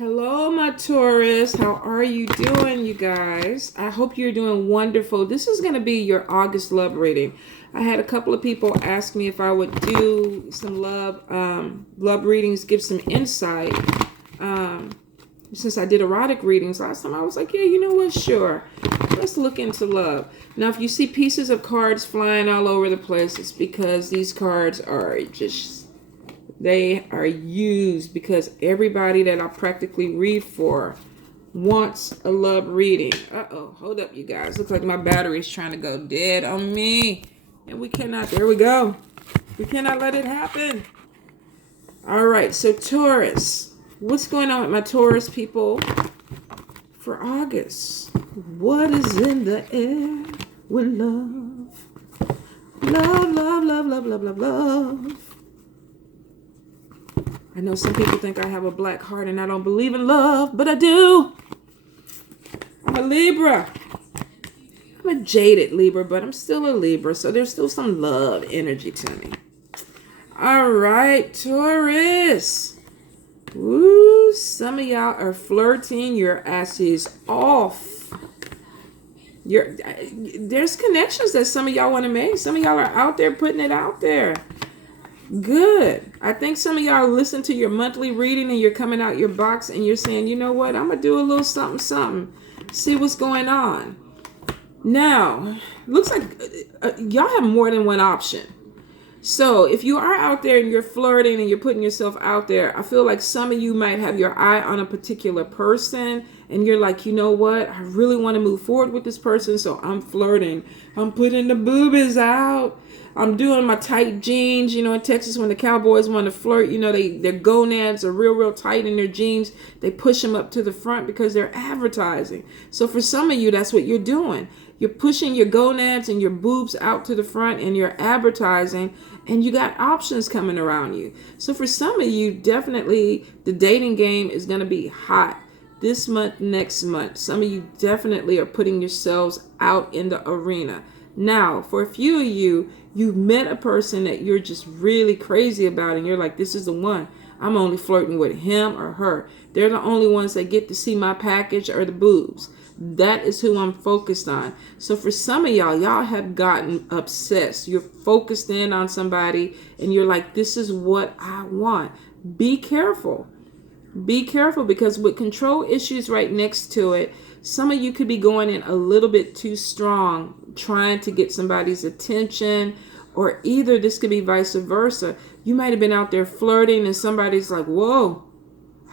Hello, my Taurus. How are you doing, you guys? I hope you're doing wonderful. This is going to be your August love reading. I had a couple of people ask me if I would do some love readings, give some insight. Since I did erotic readings last time, I was like, yeah, you know what? Sure. Let's look into love. Now, if you see pieces of cards flying all over the place, it's because these cards are they are used because everybody that I practically read for wants a love reading. Uh-oh, hold up, you guys. Looks like my battery's trying to go dead on me. And we cannot, there we go. We cannot let it happen. All right, so Taurus. What's going on with my Taurus people for August? What is in the air with love? Love, love, love, love, love, love, love. I know some people think I have a black heart and I don't believe in love, but I do. I'm a Libra. I'm a jaded Libra, but I'm still a Libra, so there's still some love energy to me. All right, Taurus. Woo, some of y'all are flirting your asses off. There's connections that some of y'all want to make. Some of y'all are out there putting it out there. Good. I think some of y'all listen to your monthly reading and you're coming out your box and you're saying, you know what, I'm going to do a little something, see what's going on. Now, looks like y'all have more than one option. So if you are out there and you're flirting and you're putting yourself out there, I feel like some of you might have your eye on a particular person and you're like, you know what, I really want to move forward with this person, so I'm flirting. I'm putting the boobies out. I'm doing my tight jeans. You know, in Texas, when the cowboys want to flirt, you know, their gonads are real tight in their jeans. They push them up to the front because they're advertising. So for some of you, that's what you're doing. You're pushing your gonads and your boobs out to the front and you're advertising, and you got options coming around you. So for some of you, definitely the dating game is going to be hot this month, next month. Some of you definitely are putting yourselves out in the arena. Now, for a few of you, you've met a person that you're just really crazy about and you're like, this is the one. I'm only flirting with him or her. They're the only ones that get to see my package or the boobs. That is who I'm focused on. So for some of y'all have gotten obsessed. You're focused in on somebody and you're like, this is what I want. Be careful. Be careful, because with control issues right next to it, some of you could be going in a little bit too strong, trying to get somebody's attention, or either this could be vice versa. You might have been out there flirting and somebody's like, whoa,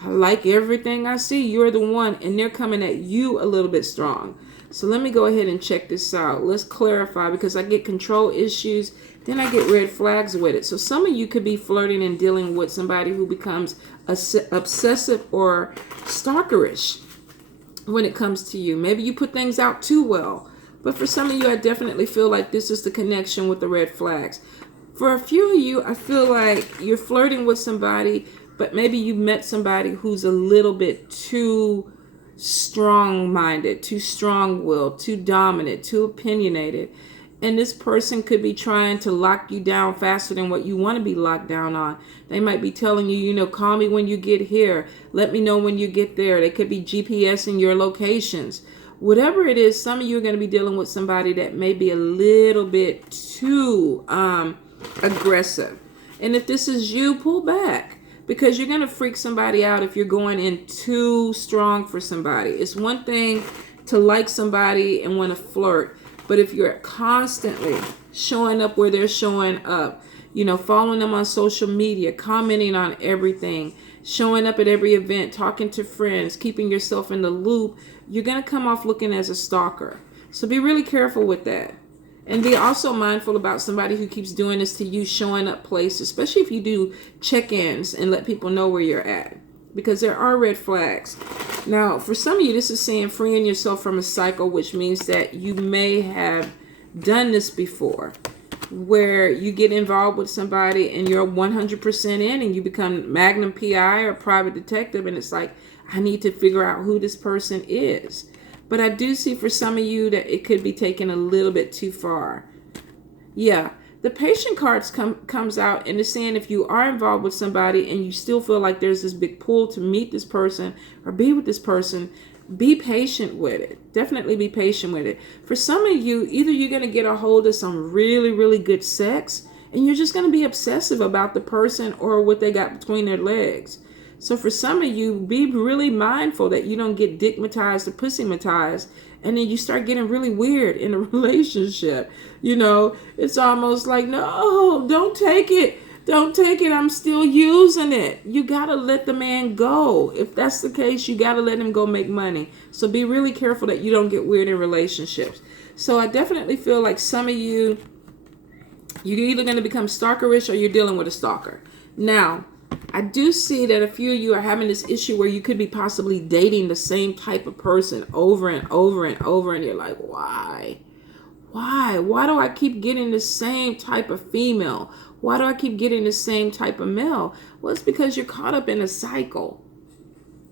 I like everything I see. You're the one. And they're coming at you a little bit strong. So let me go ahead and check this out. Let's clarify, because I get control issues, then I get red flags with it. So some of you could be flirting and dealing with somebody who becomes obsessive or stalkerish when it comes to you. Maybe you put things out too well. But for some of you, I definitely feel like this is the connection with the red flags. For a few of you, I feel like you're flirting with somebody, but maybe you met somebody who's a little bit too strong-minded, too strong-willed, too dominant, too opinionated. And this person could be trying to lock you down faster than what you want to be locked down on. They might be telling you, you know, call me when you get here. Let me know when you get there. They could be GPSing your locations. Whatever it is, some of you are going to be dealing with somebody that may be a little bit too aggressive. And if this is you, pull back, because you're going to freak somebody out if you're going in too strong for somebody. It's one thing to like somebody and want to flirt, but if you're constantly showing up where they're showing up, you know, following them on social media, commenting on everything, showing up at every event, talking to friends, keeping yourself in the loop, you're going to come off looking as a stalker. So be really careful with that. And be also mindful about somebody who keeps doing this to you, showing up places, especially if you do check-ins and let people know where you're at, because there are red flags. Now, for some of you, this is saying freeing yourself from a cycle, which means that you may have done this before, where you get involved with somebody and you're 100% in and you become Magnum PI or private detective, and it's like, I need to figure out who this person is. But I do see for some of you that it could be taken a little bit too far. Yeah, The patient cards comes out and is saying if you are involved with somebody and you still feel like there's this big pull to meet this person or be with this person, be patient with it. Definitely be patient with it. For some of you, either you're going to get a hold of some really, really good sex and you're just going to be obsessive about the person or what they got between their legs. So for some of you, be really mindful that you don't get dickmatized or pussymatized, and then you start getting really weird in a relationship. You know, it's almost like, no, don't take it. Don't take it. I'm still using it. You got to let the man go. If that's the case, you got to let him go make money. So be really careful that you don't get weird in relationships. So I definitely feel like some of you, you're either going to become stalkerish or you're dealing with a stalker. Now, I do see that a few of you are having this issue where you could be possibly dating the same type of person over and over and over. And you're like, why? Why do I keep getting the same type of female? Why do I keep getting the same type of male? Well, it's because you're caught up in a cycle.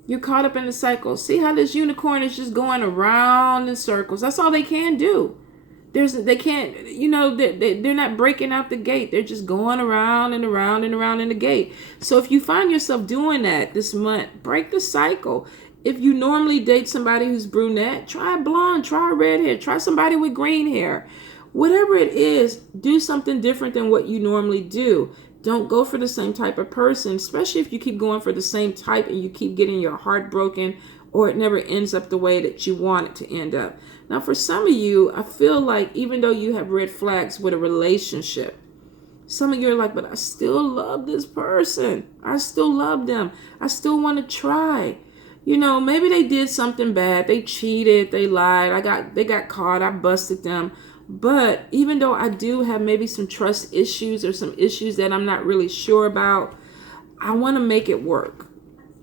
You're caught up in a cycle. See how this unicorn is just going around in circles. That's all they can do. They can't, you know, they're not breaking out the gate. They're just going around and around and around in the gate. So if you find yourself doing that this month, break the cycle. If you normally date somebody who's brunette, try blonde, try red hair, try somebody with green hair. Whatever it is, do something different than what you normally do. Don't go for the same type of person, especially if you keep going for the same type and you keep getting your heart broken or it never ends up the way that you want it to end up. Now, for some of you, I feel like even though you have red flags with a relationship, some of you are like, but I still love this person. I still love them. I still want to try. You know, maybe they did something bad. They cheated. They lied. They got caught. I busted them. But even though I do have maybe some trust issues or some issues that I'm not really sure about, I want to make it work.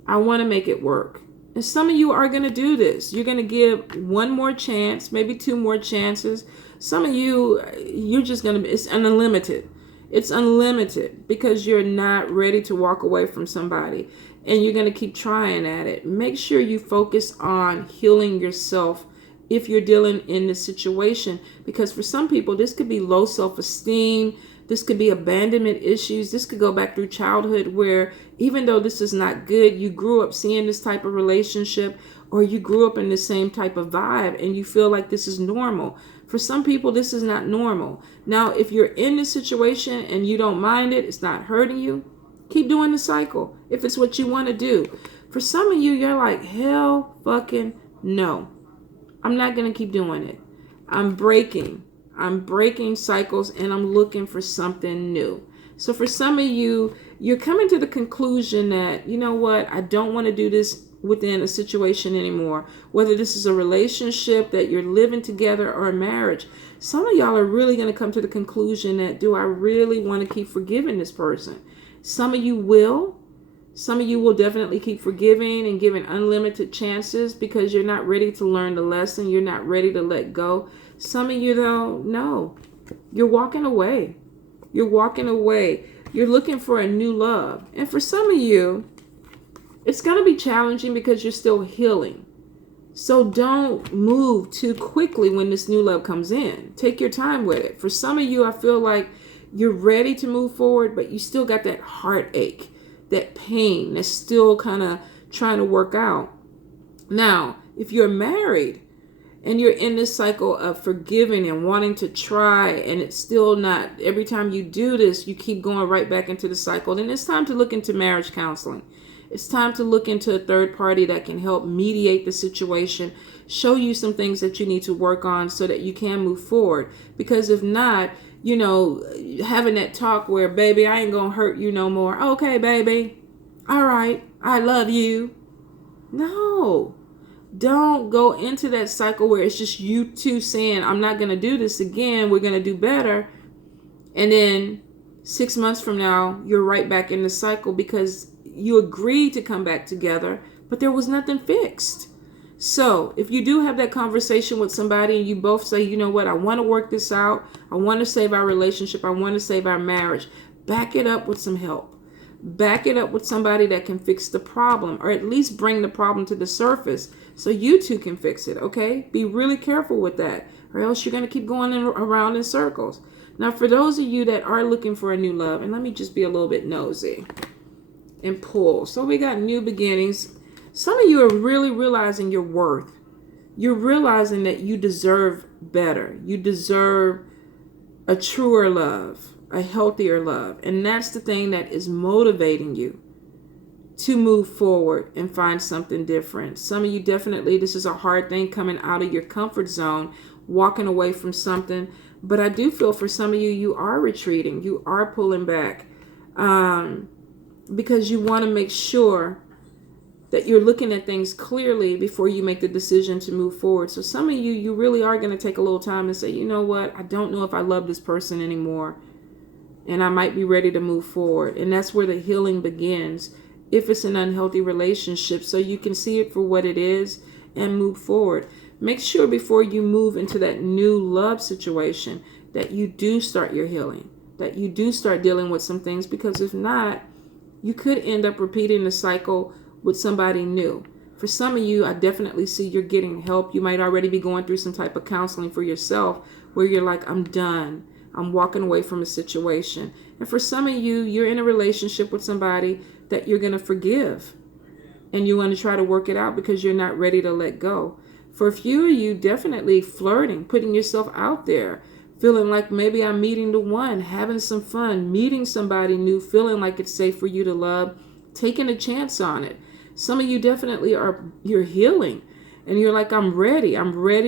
I want to make it work. And some of you are going to do this. You're going to give one more chance, maybe two more chances. Some of you, you're just going to, it's unlimited. It's unlimited because you're not ready to walk away from somebody and you're going to keep trying at it. Make sure you focus on healing yourself if you're dealing in this situation, because for some people, this could be low self-esteem. This could be abandonment issues. This could go back through childhood where even though this is not good, you grew up seeing this type of relationship or you grew up in the same type of vibe and you feel like this is normal. For some people, this is not normal. Now, if you're in this situation and you don't mind it, it's not hurting you, keep doing the cycle if it's what you want to do. For some of you, you're like, hell fucking no. I'm not going to keep doing it. I'm breaking cycles and I'm looking for something new. So for some of you, you're coming to the conclusion that, you know what, I don't want to do this within a situation anymore. Whether this is a relationship that you're living together or a marriage. Some of y'all are really going to come to the conclusion that, do I really want to keep forgiving this person? Some of you will. Some of you will definitely keep forgiving and giving unlimited chances because you're not ready to learn the lesson. You're not ready to let go. Some of you, though, no. You're walking away. You're walking away. You're looking for a new love. And for some of you, it's going to be challenging because you're still healing. So don't move too quickly when this new love comes in. Take your time with it. For some of you, I feel like you're ready to move forward, but you still got that heartache, that pain that's still kind of trying to work out. Now, if you're married and you're in this cycle of forgiving and wanting to try and it's still not, every time you do this, you keep going right back into the cycle, then it's time to look into marriage counseling. It's time to look into a third party that can help mediate the situation, show you some things that you need to work on so that you can move forward. Because if not, you know, having that talk where, baby, I ain't gonna hurt you no more. Okay, baby. All right. I love you. No. Don't go into that cycle where it's just you two saying, I'm not gonna do this again. We're gonna do better. And then 6 months from now, you're right back in the cycle because you agreed to come back together, but there was nothing fixed. So if you do have that conversation with somebody and you both say, you know what, I want to work this out. I want to save our relationship. I want to save our marriage. Back it up with some help. Back it up with somebody that can fix the problem or at least bring the problem to the surface so you two can fix it, okay? Be really careful with that or else you're going to keep going around in circles. Now, for those of you that are looking for a new love, and let me just be a little bit nosy and pull. So we got new beginnings. Some of you are really realizing your worth. You're realizing that you deserve better. You deserve a truer love, a healthier love. And that's the thing that is motivating you to move forward and find something different. Some of you definitely, this is a hard thing coming out of your comfort zone, walking away from something. But I do feel for some of you, you are retreating. You are pulling back because you want to make sure that you're looking at things clearly before you make the decision to move forward. So some of you, you really are going to take a little time and say, you know what? I don't know if I love this person anymore. And I might be ready to move forward. And that's where the healing begins if it's an unhealthy relationship. So you can see it for what it is and move forward. Make sure before you move into that new love situation that you do start your healing, that you do start dealing with some things, because if not, you could end up repeating the cycle with somebody new. For some of you, I definitely see you're getting help. You might already be going through some type of counseling for yourself where you're like, I'm done. I'm walking away from a situation. And for some of you, you're in a relationship with somebody that you're going to forgive. And you want to try to work it out because you're not ready to let go. For a few of you, definitely flirting, putting yourself out there, feeling like maybe I'm meeting the one, having some fun, meeting somebody new, feeling like it's safe for you to love, taking a chance on it. Some of you definitely you're healing and you're like, I'm ready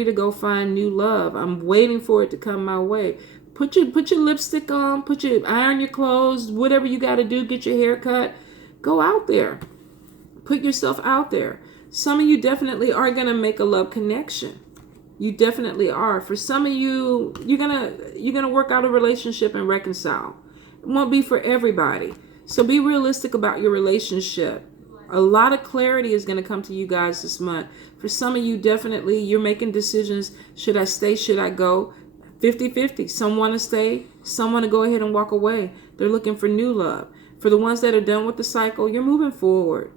to go find new love. I'm waiting for it to come my way. Put your lipstick on, iron your clothes, whatever you got to do, get your hair cut, go out there, put yourself out there. Some of you definitely are going to make a love connection. You definitely are. For some of you, you're going to work out a relationship and reconcile. It won't be for everybody. So be realistic about your relationship. A lot of clarity is going to come to you guys this month. For some of you, definitely, you're making decisions. Should I stay? Should I go? 50-50. Some want to stay. Some want to go ahead and walk away. They're looking for new love. For the ones that are done with the cycle, you're moving forward.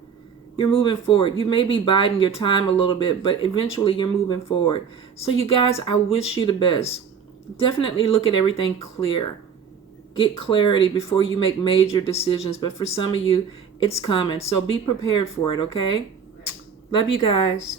You're moving forward. You may be biding your time a little bit, but eventually you're moving forward. So you guys, I wish you the best. Definitely look at everything clear. Get clarity before you make major decisions. But for some of you, it's coming. So be prepared for it, okay? Love you guys.